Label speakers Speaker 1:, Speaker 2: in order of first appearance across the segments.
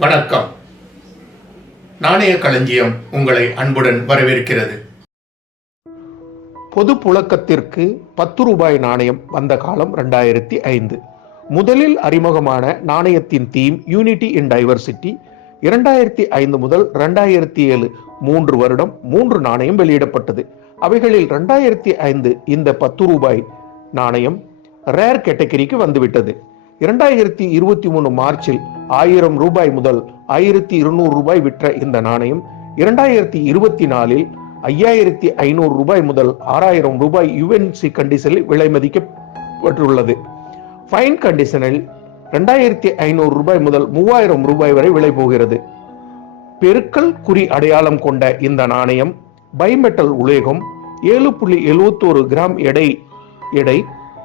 Speaker 1: வணக்கம். நாணய களஞ்சியம் உங்களை அன்புடன் வரவேற்கிறது.
Speaker 2: பொது புழக்கத்திற்கு பத்து ரூபாய் நாணயம் வந்த காலம் ரெண்டாயிரத்தி ஐந்து. முதலில் அறிமுகமான நாணயத்தின் தீம் யூனிட்டி இன் டைவர்சிட்டி இரண்டாயிரத்தி ஐந்து முதல் ரெண்டாயிரத்தி ஏழு மூன்று வருடம் மூன்று நாணயம் வெளியிடப்பட்டது. அவைகளில் ரெண்டாயிரத்தி ஐந்து இந்த பத்து ரூபாய் நாணயம் ரேர் கேட்டகரிக்கு வந்துவிட்டது. இரண்டாயிரத்தி இருபத்தி மூணு மார்ச்சில் ஆயிரம் ரூபாய் முதல் ஆயிரத்தி இருநூறு ரூபாய் விற்ற இந்த நாணயம் இரண்டாயிரத்தி இருபத்தி நாலில் ஐயாயிரத்தி ஐநூறு ரூபாய் முதல் ஆறாயிரம் ரூபாய் யுஎன்சி கண்டிஷனில் விலை மதிக்கப்பட்டுள்ளது. ஃபைன் கண்டிஷனில் ரெண்டாயிரத்தி ஐநூறு ரூபாய் முதல் மூவாயிரம் ரூபாய் வரை விலை போகிறது. பெருக்கல் குறி அடையாளம் கொண்ட இந்த நாணயம் பைமெட்டல் உலோகம் ஏழு புள்ளி எழுவத்தோரு கிராம் எடை எடை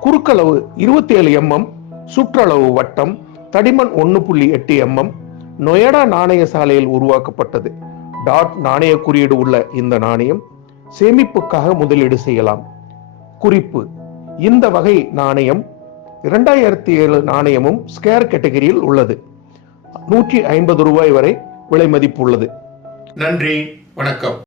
Speaker 2: குறுக்களவு இருபத்தி ஏழு எம்எம் சுற்றளவு வட்டம் தடிமன் ஒன்று புள்ளி எட்டு எம்எம் நொயடா நாணய சாலையில் உருவாக்கப்பட்டது. டாட் நாணய குறியீடு உள்ள இந்த நாணயம் சேமிப்புக்காக முதலீடு செய்யலாம். குறிப்பு இந்த வகை நாணயம் இரண்டாயிரத்தி ஏழு நாணயமும் ஸ்கேர் கேட்டகரியில் உள்ளது. நூற்றி ஐம்பது ரூபாய் வரை விலை மதிப்பு உள்ளது.
Speaker 1: நன்றி வணக்கம்.